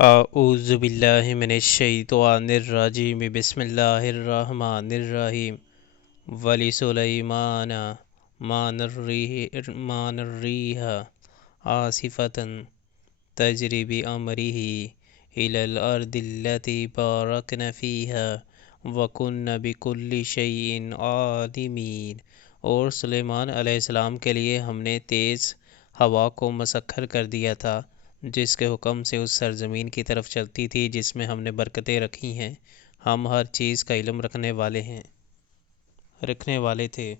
अऊज़ु बिल्लाहि मिनश्शैतानिर्रजीम बिस्मिल्लाहिर्रहमानिर्रहीम वलिसुलैमान मानर्रीह आसिफतन तजरी बिअमरिही इलल अर्दिल्लती बारकना फ़ीहा वकुन्ना बिकुल्लि शैइन आलिमीन। और सुलेमान अलैहिस्सलाम के लिए हमने तेज़ हवा को मसख्खर कर दिया था, जिसके हुक्म से उस सरज़मीन की तरफ चलती थी जिसमें हमने बरकतें रखी हैं। हम हर चीज़ का इल्म रखने वाले थे।